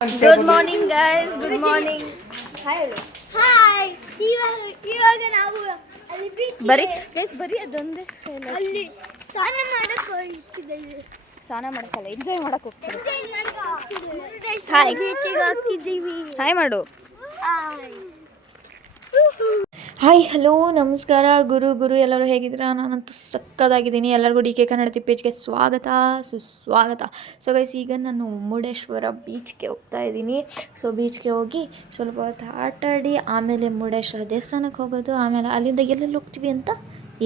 Good morning guys, good morning. Hi ಹೇಳು. Hi. ಇವಾಗ ನಾವು ಅಲ್ಲಿ ಬೀಚ್ ಬರೀ ಗೈಸ್ ಬರೀ ಅದೊಂದೇ ಸ್ಟೈಲ್. ಅಲ್ಲಿ ಸ್ನಾನ ಮಾಡಕ್ಕೆ ಹೋಗ್ತಿದ್ದೇವೆ. ಸ್ನಾನ ಮಾಡಕ್ಕಲ್ಲ, ಎಂಜಾಯ್ ಮಾಡಕ್ಕೆ ಹೋಗ್ತೀವಿ. ಹಾಯ್, ಬೀಚಿಗೆ ಹೋಗ್ತಿದ್ದೀವಿ. ಹಾಯ್ ಮಾಡು. ಹಾಯ್. ಹಾಯ್ ಹಲೋ ನಮಸ್ಕಾರ ಗುರು ಎಲ್ಲರೂ ಹೇಗಿದ್ದೀರಾ? ನಾನಂತೂ ಸಕ್ಕದಾಗಿದ್ದೀನಿ. ಎಲ್ಲರಿಗೂ ಡಿ ಕೆ ಕನ್ನಡ ತಿಪ್ಪೇಜ್ಗೆ ಸ್ವಾಗತ ಸುಸ್ವಾಗತ. ಸೊ ಗೈಸ್, ಈಗ ನಾನು ಮುರುಡೇಶ್ವರ ಬೀಚ್ಗೆ ಹೋಗ್ತಾ ಇದ್ದೀನಿ. ಸೊ ಬೀಚ್ಗೆ ಹೋಗಿ ಸ್ವಲ್ಪ ಹೊತ್ತು ಆಟಾಡಿ ಆಮೇಲೆ ಮುರುಡೇಶ್ವರ ದೇವಸ್ಥಾನಕ್ಕೆ ಹೋಗೋದು, ಆಮೇಲೆ ಅಲ್ಲಿಂದ ಎಲ್ಲೆಲ್ಲಿ ಹೋಗ್ತೀವಿ ಅಂತ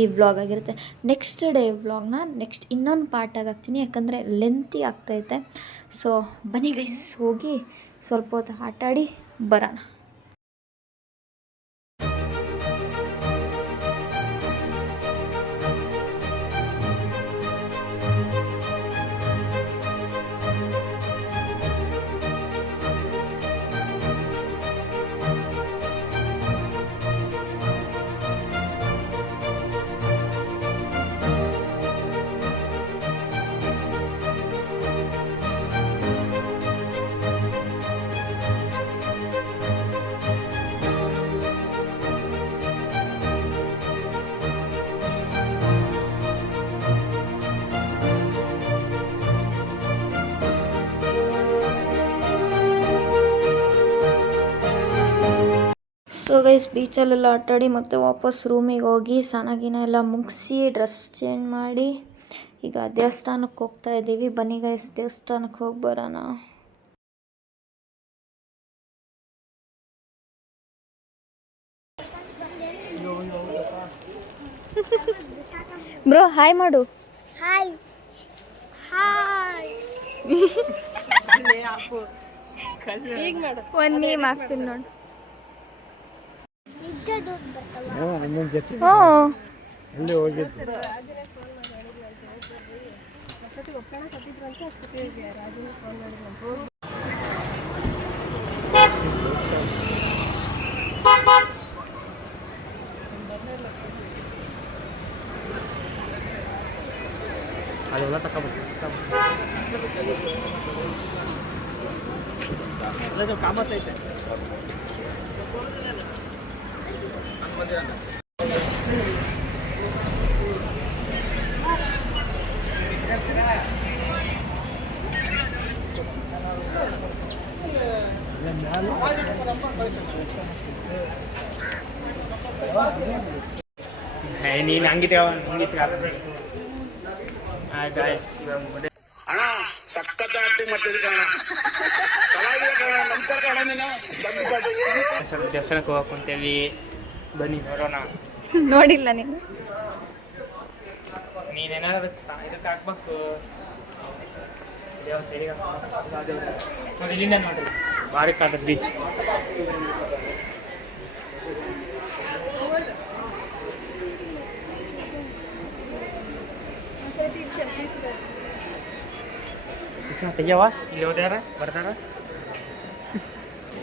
ಈ ವ್ಲಾಗ್ ಆಗಿರುತ್ತೆ. ನೆಕ್ಸ್ಟ್ ಡೇ ವ್ಲಾಗ್ನ ನೆಕ್ಸ್ಟ್ ಇನ್ನೊಂದು ಪಾರ್ಟಾಗಿ ಹಾಕ್ತೀನಿ, ಯಾಕಂದರೆ ಲೆಂತಿ ಆಗ್ತೈತೆ. ಸೊ ಬನ್ನಿ ಗೈಸ್, ಹೋಗಿ ಸ್ವಲ್ಪ ಹೊತ್ತು ಆಟಾಡಿ ಬರೋಣ. ಸೊ ಗೈಸ್, ಬೀಚಲ್ಲೆಲ್ಲ ಆಟಾಡಿ ಮತ್ತು ವಾಪಸ್ ರೂಮಿಗೆ ಹೋಗಿ ಸ್ನಾನ ಎಲ್ಲ ಮುಗಿಸಿ ಡ್ರೆಸ್ ಚೇಂಜ್ ಮಾಡಿ ಈಗ ದೇವಸ್ಥಾನಕ್ಕೆ ಹೋಗ್ತಾ ಇದ್ದೀವಿ. ಬನ್ನಿ ಗೈಸ್, ದೇವಸ್ಥಾನಕ್ಕೆ ಹೋಗಿ ಬರೋಣ. ಬ್ರೋ ಹಾಯ್ ಮಾಡು. ಹಾಯ್. ಹಾಯ್. ಈಗ ಮಾಡು. ಒಂದು ನೇಮ್ ಹಾಕ್ತೀನಿ ನೋಡಿ. ಅದೆಲ್ಲ ತಗೋಬೇಕು ಕಾಮತ್ತೈತೆ. ನೀನು ಹಂಗಿದ್ರೆ ದೇವಸ್ಥಾನಕ್ಕೆ ಹೋಗಕ್ಕೆ ಕುಂತೇವಿ. ಬನ್ನಿ ನೋಡೋಣ. ನೋಡಿಲ್ಲ ನೀನು? ನೀನೇನಾದ್ರು ಇದಕ್ಕೆ ಹಾಕ್ಬೇಕು. ದೇವ ಸೈಡಿಗೆ ನೋಡಿ, ಇಲ್ಲಿಂದ ನೋಡಿ ಭಾರಿ ಕಾದ ಬೀಚ್. ತೆಗಿಯವ ಇಲ್ಲಿ ಹೋದ್ಯಾರ ಬರ್ತಾರ.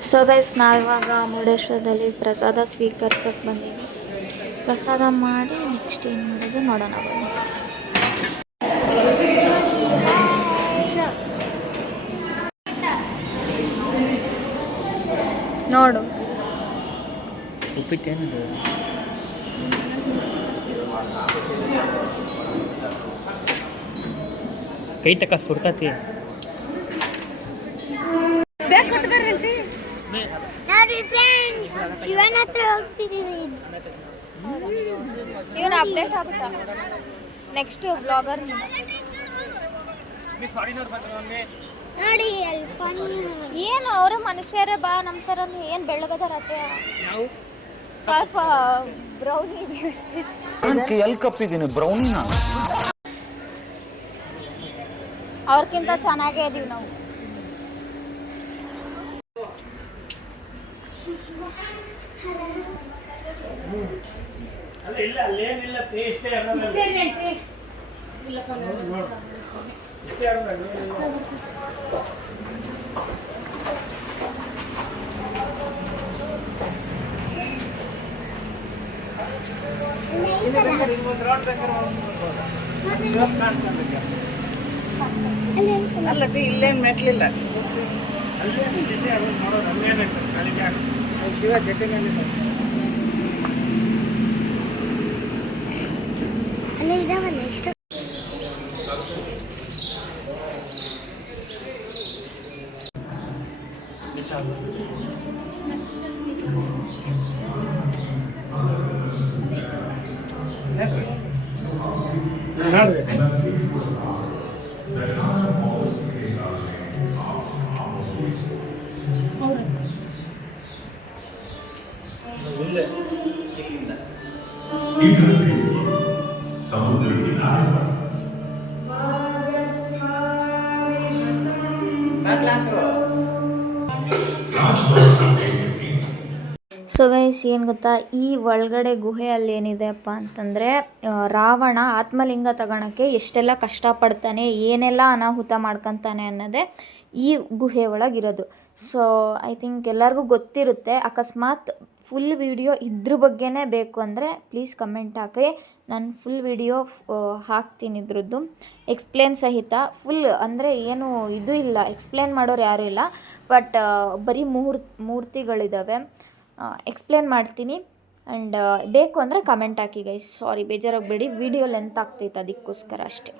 ಸೊ ಗೈಸ್, ನಾವಿವಾಗ ಮುರುಡೇಶ್ವರದಲ್ಲಿ ಪ್ರಸಾದ ಸ್ವೀಕರಿಸೋಕೆ ಬಂದೀವಿ. ಪ್ರಸಾದ ಮಾಡಿ ನೆಕ್ಸ್ಟ್ ಏನು ಮಾಡೋದು ನೋಡೋಣ ಬನ್ನಿ. ನೋಡು ಉಪ್ಪಿಟ್ಟು ಏನಿದೆ? ಕೈ ತಕ್ಕ ಸುರ್ತತಿ. ನಾವ್ರಿ ಫ್ರೆಂಡ್ ಶಿವನ ಹತ್ರ ಹೋಗ್ತಿದ್ದೀವಿ. ಇವನು ಅಪ್ಡೇಟ್ ಆಗುತ್ತಾ ನೆಕ್ಸ್ಟ್ ಬ್ಲಾಗರ್? ನೋಡಿ ಅಲ್ಲಿ ಫನ್. ಏನು ಅವರ ಮನುಷ್ಯರೇ ಬಾ ನಮ್ಮ ಥರ ಏನು ಬೆಳ್ಳಗದಾರ ಅತ್ತೆ. ಸ್ವಲ್ಪ ಬ್ರೌನಿ ಎಲ್ಲಿ ಕಪ್ಪಿದ್ದೀನಿ ಬ್ರೌನಿ ನಾನು. ಅವ್ರಕ್ಕಿಂತ ಚೆನ್ನಾಗೇ ಇದೀವಿ ನಾವು. ಅಲ್ಲ ಇಲ್ಲೇನು ಮೆಟ್ಲಿಲ್ಲ. ಶಿವ ಜೊತೆ ಮೇಲೆ ಅಲ್ಲೇ ಇದಾವಲ್ಲ ಎಷ್ಟು ಸೊ ಗೈಸ್ ಏನು ಗೊತ್ತಾ, ಈ ಒಳಗಡೆ ಗುಹೆಯಲ್ಲಿ ಏನಿದೆಪ್ಪ ಅಂತಂದರೆ ರಾವಣ ಆತ್ಮಲಿಂಗ ತಗೊಳಕ್ಕೆ ಎಷ್ಟೆಲ್ಲ ಕಷ್ಟಪಡ್ತಾನೆ, ಏನೆಲ್ಲ ಅನಾಹುತ ಮಾಡ್ಕೊತಾನೆ ಅನ್ನೋದೇ ಈ ಗುಹೆ ಒಳಗಿರೋದು. ಸೊ ಐ ಥಿಂಕ್ ಎಲ್ಲರಿಗೂ ಗೊತ್ತಿರುತ್ತೆ. ಅಕಸ್ಮಾತ್ ಫುಲ್ ವಿಡಿಯೋ ಇದ್ರ ಬಗ್ಗೆನೇ ಬೇಕು ಅಂದರೆ ಪ್ಲೀಸ್ ಕಮೆಂಟ್ ಹಾಕಿ, ನಾನು ಫುಲ್ ವಿಡಿಯೋ ಹಾಕ್ತೀನಿ ಇದ್ರದ್ದು ಎಕ್ಸ್ಪ್ಲೇನ್ ಸಹಿತ. ಫುಲ್ ಅಂದರೆ ಏನು ಇದು ಇಲ್ಲ, ಎಕ್ಸ್ಪ್ಲೇನ್ ಮಾಡೋರು ಯಾರೂ ಇಲ್ಲ, ಬಟ್ ಬರೀ ಮೂರ್ತಿಗಳಿದ್ದಾವೆ. ಎಕ್ಸ್ಪ್ಲೇನ್ ಮಾಡ್ತೀನಿ. ಆ್ಯಂಡ್ ಬೇಕು ಅಂದರೆ ಕಮೆಂಟ್ ಹಾಕಿ ಗೈಸ್. ಸಾರಿ, ಬೇಜಾರಾಗಬೇಡಿ, ವಿಡಿಯೋ ಲೆಂತ್ ಆಗ್ತೈತೆ ಅದಕ್ಕೋಸ್ಕರ ಅಷ್ಟೇ.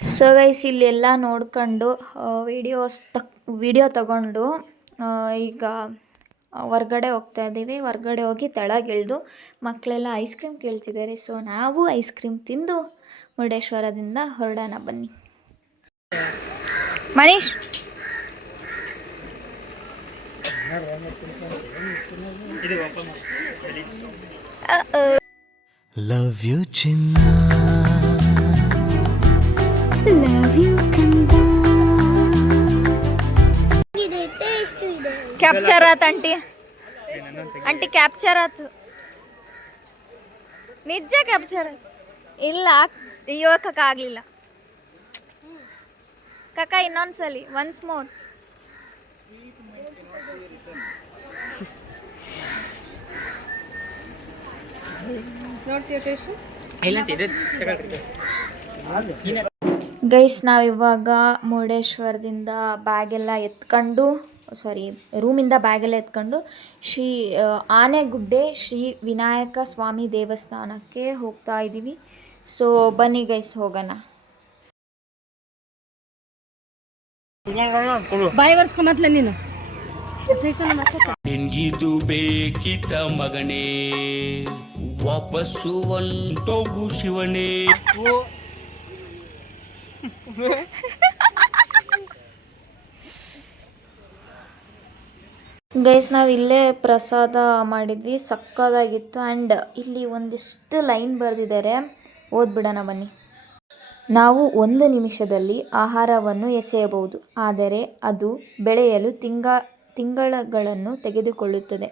ಸೊ ಗೈಸ್ ಇಲ್ಲೆಲ್ಲ ನೋಡ್ಕೊಂಡು ವಿಡಿಯೋ ತಗೊಂಡು ಈಗ ಹೊರ್ಗಡೆ ಹೋಗ್ತಾ ಇದ್ದೀವಿ. ಹೊರ್ಗಡೆ ಹೋಗಿ ತೆಳಗಿಳಿದು ಮಕ್ಕಳೆಲ್ಲ ಐಸ್ ಕ್ರೀಮ್ ಕೇಳ್ತಿದ್ದಾರೆ. ಸೊ ನಾವು ಐಸ್ ಕ್ರೀಮ್ ತಿಂದು ಮುರುಡೇಶ್ವರದಿಂದ ಹೊರಡೋಣ ಬನ್ನಿ. Manish Love you Chinna, love you ಕಂದ. ಇದೆ ಟೇಸ್ಟ್ ಇದೆ. ಕ್ಯಾಪ್ಚರ್ ಆತ ಆಂಟಿ ಕ್ಯಾಪ್ಚರ್ ಆತು, ನಿಜ ಕ್ಯಾಪ್ಚರ್ ಇಲ್ಲ. ಇವಾಗ ಆಗಲಿಲ್ಲ ಕಕ್ಕ, ಇನ್ನೊಂದ್ಸಲಿ ಒನ್ಸ್ ಮೋರ್. ಗೈಸ್ ನಾವಿವಾಗ ಮುರುಡೇಶ್ವರದಿಂದ ಬ್ಯಾಗೆಲ್ಲ ಎತ್ಕೊಂಡು ರೂಮಿಂದ ಬ್ಯಾಗೆಲ್ಲ ಎತ್ಕೊಂಡು ಆನೆಗುಡ್ಡೆ ಶ್ರೀ ವಿನಾಯಕ ಸ್ವಾಮಿ ದೇವಸ್ಥಾನಕ್ಕೆ ಹೋಗ್ತಾ ಇದ್ದೀವಿ. ಸೊ ಬನ್ನಿ ಗೈಸ್ ಹೋಗೋಣ. ಬಾಯಿ ಬರ್ಸ್ಕೊಂಬತ್ಲ ನೀನು. ನಿನ್ಗಿದು ಬೇಕಿತ ಮಗನೇ, ವಾಪಸ್ಸು ಒಂಟೋಗು ಶಿವನೇ. ಗೈಸ್ ನಾವು ಇಲ್ಲೇ ಪ್ರಸಾದ ಮಾಡಿದ್ವಿ, ಸಕ್ಕದಾಗಿತ್ತು. ಆ್ಯಂಡ್ ಇಲ್ಲಿ ಒಂದಿಷ್ಟು ಲೈನ್ ಬರೆದಿದ್ದಾರೆ, ಓದ್ಬಿಡೋಣ ಬನ್ನಿ. ನಾವು 1 ನಿಮಿಷದಲ್ಲಿ ಆಹಾರವನ್ನು ಎಸೆಯಬಹುದು, ಆದರೆ ಅದು ಬೆಳೆಯಲು ತಿಂಗಳುಗಳನ್ನು ತೆಗೆದುಕೊಳ್ಳುತ್ತದೆ.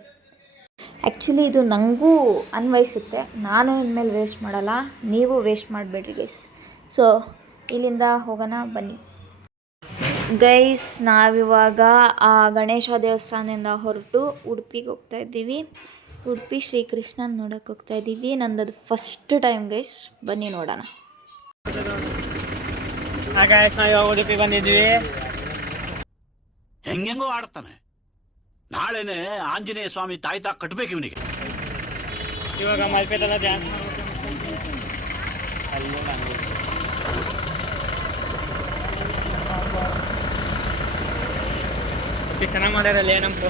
ಆ್ಯಕ್ಚುಲಿ ಇದು ನನಗೂ ಅನ್ವಯಿಸುತ್ತೆ. ನಾನು ಇನ್ಮೇಲೆ ವೇಸ್ಟ್ ಮಾಡಲ್ಲ, ನೀವು ವೇಸ್ಟ್ ಮಾಡಬೇಡ್ರಿ ಗೈಸ್. ಸೊ ಇಲ್ಲಿಂದ ಹೋಗೋಣ ಬನ್ನಿ ಗೈಸ್. ನಾವಿವಾಗ ಆ ಗಣೇಶ ದೇವಸ್ಥಾನದಿಂದ ಹೊರಟು ಉಡುಪಿಗೆ ಹೋಗ್ತಾ ಇದ್ದೀವಿ. ಉಡುಪಿ ಶ್ರೀಕೃಷ್ಣನ ನೋಡೋಕೆ ಹೋಗ್ತಾ ಇದ್ದೀವಿ. ನಂದದು ಫಸ್ಟ್ ಟೈಮ್ ಗೈಸ್, ಬನ್ನಿ ನೋಡೋಣ. ನಾವು ಉಡುಪಿ ಬಂದಿದ್ವಿ. ಹೆಂಗೆಂಗೋ ಆಡ್ತಾನೆ. ನಾಳೆನೆ ಆಂಜನೇಯ ಸ್ವಾಮಿ ತಾಯ್ತಾ ಕಟ್ಬೇಕು ಇವನಿಗೆ. ಇವಾಗ ಮಲ್ಪೆದಲ್ಲ ಡ್ಯಾನ್ಸ್ ಚೆನ್ನಾಗಿ ಮಾಡ್ಯಾರಲ್ಲ ನಮ್ಮ.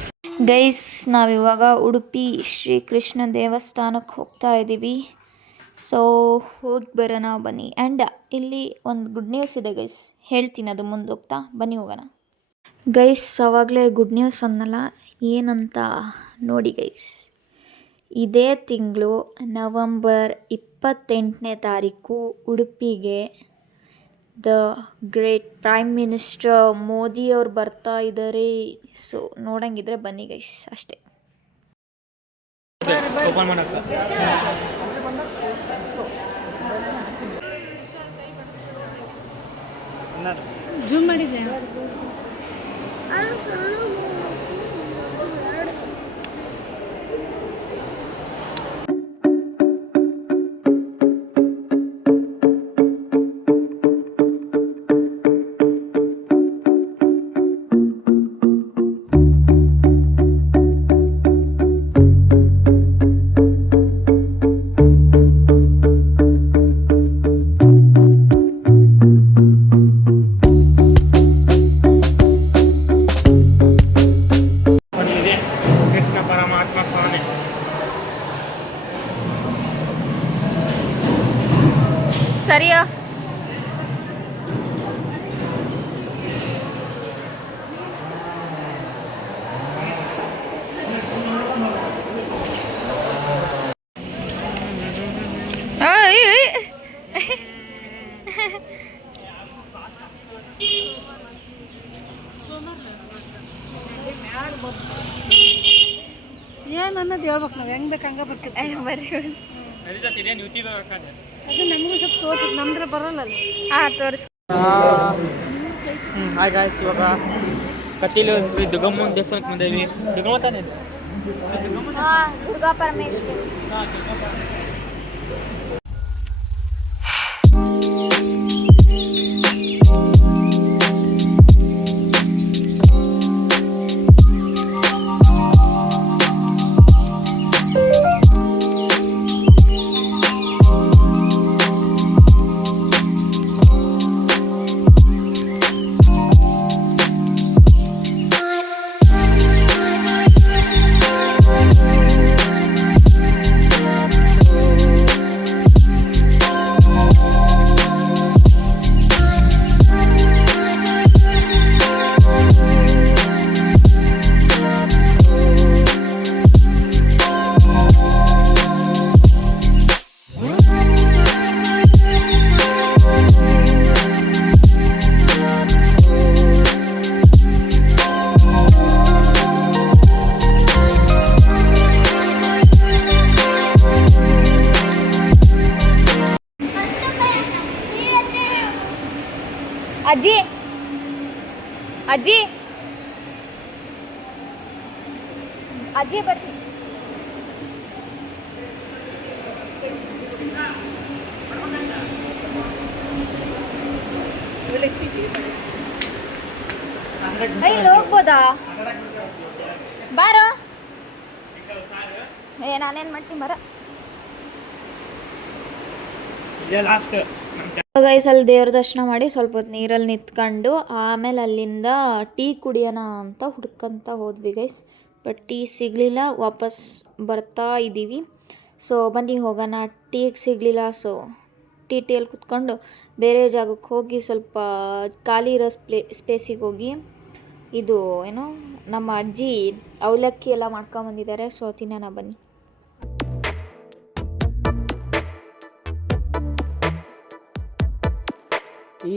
ಗೈಸ್ ನಾವಿವಾಗ ಉಡುಪಿ ಶ್ರೀಕೃಷ್ಣ ದೇವಸ್ಥಾನಕ್ಕೆ ಹೋಗ್ತಾ ಇದ್ದೀವಿ. ಸೊ ಹೋಗಿ ಬರೋಣ ಬನ್ನಿ. ಆ್ಯಂಡ್ ಇಲ್ಲಿ ಒಂದು ಗುಡ್ ನ್ಯೂಸ್ ಇದೆ ಗೈಸ್, ಹೇಳ್ತೀನಿ ಅದು ಮುಂದೆ ಹೋಗ್ತಾ. ಬನ್ನಿ ಹೋಗೋಣ ಗೈಸ್. ಆವಾಗಲೇ ಗುಡ್ ನ್ಯೂಸ್ ಅನ್ನಲ್ಲ, ಏನಂತ ನೋಡಿ ಗೈಸ್. ಇದೇ ತಿಂಗಳು ನವಂಬರ್ 28ನೇ ತಾರೀಕು ಉಡುಪಿಗೆ ದ ಗ್ರೇಟ್ ಪ್ರೈಮ್ ಮಿನಿಸ್ಟರ್ ಮೋದಿಯವ್ರು ಬರ್ತಾ ಇದ್ದಾರೆ. ಸೊ ನೋಡಂಗಿದ್ರೆ ಬನ್ನಿ ಗೈಸ್, ಅಷ್ಟೇ. ಓಪನ್ ಮಾಡಕ್ಕ ಜೂಮ್ ಮಾಡಿದ್ದೆ. ಸರಿಯಾ? ಏನು ಅನ್ನೋದು ಹೇಳ್ಬೇಕು ನಾವು ಹೆಂಗೆ ಬೇಕು ಹಂಗೆ ಬರ್ತೀವಿ ಬರ್ರಿ ಅದು ನಮಗೂ ಸ್ವಲ್ಪ ತೋರ್ಸಕ್ಕೆ ನಮ್ದ್ರೆ ಬರೋಲ್ಲ ಅಲ್ಲಿ. ಹಾಂ ತೋರಿಸ್. ಹಾಯ್ ಗಾಯ್ಸ್, ಇವಾಗ ಕಟೀಲು ಶ್ರೀ ದುರ್ಗಮ್ಮನ ದೇವಸ್ಥಾನಕ್ಕೆ ಬಂದೇವಿ. ದುರ್ಗಮ್ಮ ತಾನೇ ಇದು? ದುರ್ಗಾ ಪರಮೇಶ್ವರಿ. ಅಜ್ಜಿ ಅಜ್ಜಿ ಅಜ್ಜಿ ಬರ್ತೀನಿ. ಇಲ್ಲಿ ಹೋಗ್ಬೋದಾ? ಬಾರೋ. ನಾನೇನು ಮಾಡ್ತೀನಿ ಬರ. ಗೈಸ್ ಅಲ್ಲಿ ದೇವ್ರ ದರ್ಶನ ಮಾಡಿ ಸ್ವಲ್ಪ ಹೊತ್ತು ನೀರಲ್ಲಿ ನಿಂತ್ಕೊಂಡು ಆಮೇಲೆ ಅಲ್ಲಿಂದ ಟೀ ಕುಡಿಯೋಣ ಅಂತ ಹುಡ್ಕಂತ ಹೋದ್ವಿ ಗೈಸ್. ಬಟ್ ಟೀ ಸಿಗಲಿಲ್ಲ, ವಾಪಸ್ ಬರ್ತಾ ಇದ್ದೀವಿ. ಸೊ ಬನ್ನಿ ಹೋಗೋಣ. ಟೀ ಸಿಗಲಿಲ್ಲ, ಸೊ ಟೀಯಲ್ಲಿ ಕುತ್ಕೊಂಡು ಬೇರೆ ಜಾಗಕ್ಕೆ ಹೋಗಿ ಸ್ವಲ್ಪ ಖಾಲಿ ಇರೋ ಸ್ಪೇಸಿಗೆ ಹೋಗಿ ಇದು ಏನೋ ನಮ್ಮ ಅಜ್ಜಿ ಅವಲಕ್ಕಿ ಎಲ್ಲ ಮಾಡ್ಕೊಂಬಂದಿದ್ದಾರೆ. ಸೊ ತಿನ್ನೋಣ ಬನ್ನಿ.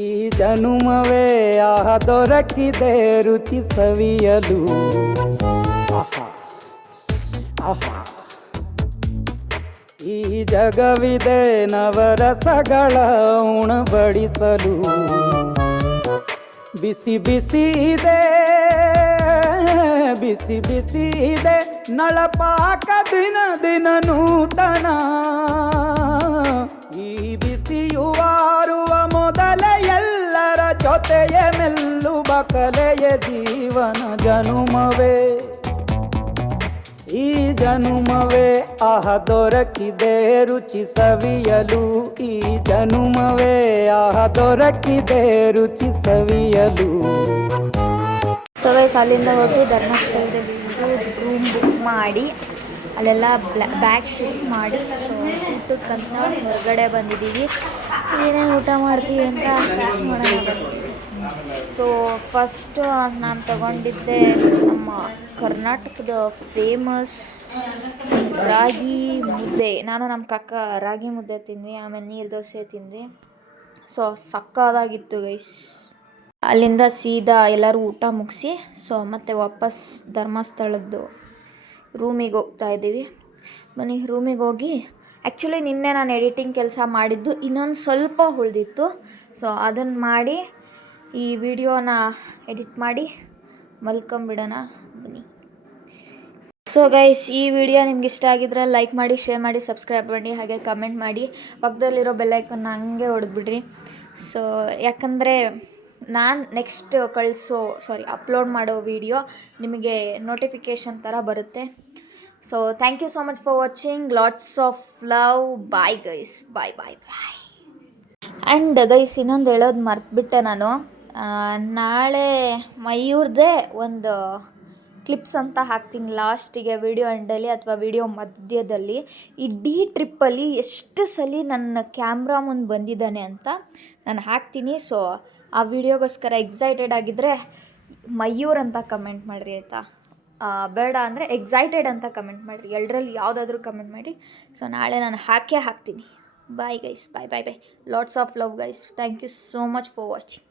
ಈ ಜನುಮವೇ ಆಹ ದೊರಕಿದೆ ರುಚಿ ಸವಿಯಲು. ಆಹಾ ಆಹಾ, ಈ ಜಗವಿದೆ ನವರಸಗಳ ಉಣಬಡಿಸಲು. ಬಿಸಿ ಬಿಸಿ ಇದೆ, ಬಿಸಿ ಬಿಸಿ ಇದೆ ನಳಪಾಕ ದಿನ ದಿನ ನೂತನ. ಈ ಬಿಸಿಯುವಾರುವ ಮೊದಲೇ ಎಲ್ಲರ ಜೊತೆಯ ಮೆಲ್ಲುವ ಕಲೆಯ ಜೀವನ ಜನುಮವೇ. ಈ ಜನುಮವೇ ಆಹ ದೊರಕಿದೆ ರುಚಿ ಸವಿಯಲು. ಈ ಜನುಮವೇ ಆಹ ದೊರಕಿದೆ ರುಚಿ ಸವಿಯಲು. ಸೊ ಗೈಸ್ ಅಲ್ಲಿಂದ ಹೊರಟು ಧರ್ಮಸ್ಥಳದಲ್ಲಿ ರೂಮ್ ಬುಕ್ ಮಾಡಿ ಅಲ್ಲೆಲ್ಲ ಬ್ಯಾಗ್ ಶಿಫ್ಟ್ ಮಾಡಿ ಸೊ ಊಟಕ್ಕಂತ ಹೊರಗಡೆ ಬಂದಿದ್ದೀವಿ. ಏನೇನು ಊಟ ಮಾಡ್ತೀವಿ ಅಂತ ನೋಡೋಣ. ಸೊ ಫಸ್ಟ್ ನಾನು ತಗೊಂಡಿದ್ದೆ ನಮ್ಮ ಕರ್ನಾಟಕದ ಫೇಮಸ್ ರಾಗಿ ಮುದ್ದೆ. ನಾನು ನಮ್ಮ ಕಾಕ ರಾಗಿ ಮುದ್ದೆ ತಿಂದ್ವಿ, ಆಮೇಲೆ ನೀರು ದೋಸೆ ತಿಂದ್ವಿ. ಸೊ ಸಕ್ಕದಾಗಿತ್ತು ಗೈಸ್. ಅಲ್ಲಿಂದ ಸೀದಾ ಎಲ್ಲರೂ ಊಟ ಮುಗಿಸಿ ಸೊ ಮತ್ತೆ ವಾಪಸ್ ಧರ್ಮಸ್ಥಳದ್ದು ರೂಮಿಗೆ ಹೋಗ್ತಾ ಇದ್ದೀವಿ. ಬನ್ನಿ ರೂಮಿಗೆ ಹೋಗಿ. ಆ್ಯಕ್ಚುಲಿ ನಿನ್ನೆ ನಾನು ಎಡಿಟಿಂಗ್ ಕೆಲಸ ಮಾಡಿದ್ದು ಇನ್ನೊಂದು ಸ್ವಲ್ಪ ಉಳಿದಿತ್ತು. ಸೊ ಅದನ್ನು ಮಾಡಿ ಈ ವಿಡಿಯೋನ ಎಡಿಟ್ ಮಾಡಿ ಮಲ್ಕೊಂಬಿಡೋಣ ಬನ್ನಿ. ಸೊ ಗೈಸ್ ಈ ವಿಡಿಯೋ ನಿಮ್ಗೆ ಇಷ್ಟ ಆಗಿದ್ರೆ ಲೈಕ್ ಮಾಡಿ, ಶೇರ್ ಮಾಡಿ, ಸಬ್ಸ್ಕ್ರೈಬ್ ಮಾಡಿ, ಹಾಗೆ ಕಮೆಂಟ್ ಮಾಡಿ. ಪಕ್ಕದಲ್ಲಿರೋ ಬೆಲ್ಲೈಕನ್ನ ಹಂಗೆ ಹೊಡೆದ್ಬಿಡ್ರಿ. ಸೊ ಯಾಕಂದರೆ ನಾನು ನೆಕ್ಸ್ಟ್ ಅಪ್ಲೋಡ್ ಮಾಡೋ ವಿಡಿಯೋ ನಿಮಗೆ ನೋಟಿಫಿಕೇಷನ್ ಥರ ಬರುತ್ತೆ. So thank you so much for watching. Lots of love. Bye guys, bye bye bye. And guys ಇನ್ನೊಂದು ಹೇಳೋದು ಮರ್ತುಬಿಟ್ಟೆ ನಾನು. ನಾಳೆ ಮಯೂರ್ದೇ ಒಂದು ಕ್ಲಿಪ್ಸ್ ಅಂತ ಹಾಕ್ತೀನಿ ಲಾಸ್ಟಿಗೆ ವಿಡಿಯೋ ಎಂಡಲ್ಲಿ ಅಥವಾ ವಿಡಿಯೋ ಮಧ್ಯದಲ್ಲಿ. ಇಡೀ ಟ್ರಿಪ್ಪಲ್ಲಿ ಎಷ್ಟು ಸಲ ನನ್ನ ಕ್ಯಾಮ್ರಾ ಮುಂದೆ ಬಂದಿದ್ದಾನೆ ಅಂತ ನಾನು ಹಾಕ್ತೀನಿ. ಸೊ ಆ ವಿಡಿಯೋಗೋಸ್ಕರ ಎಕ್ಸೈಟೆಡ್ ಆಗಿದ್ದರೆ ಮಯೂರ್ ಅಂತ ಕಮೆಂಟ್ ಮಾಡಿರಿ ಆಯಿತಾ. ಬೇಡ ಅಂದರೆ ಎಕ್ಸೈಟೆಡ್ ಅಂತ ಕಮೆಂಟ್ ಮಾಡಿರಿ. ಎರಡರಲ್ಲಿ ಯಾವುದಾದ್ರೂ ಕಮೆಂಟ್ ಮಾಡಿ. ಸೊ ನಾಳೆ ನಾನು ಹಾಕ್ತೀನಿ. Bye guys, bye bye bye. Lots of love guys. Thank you so much for watching.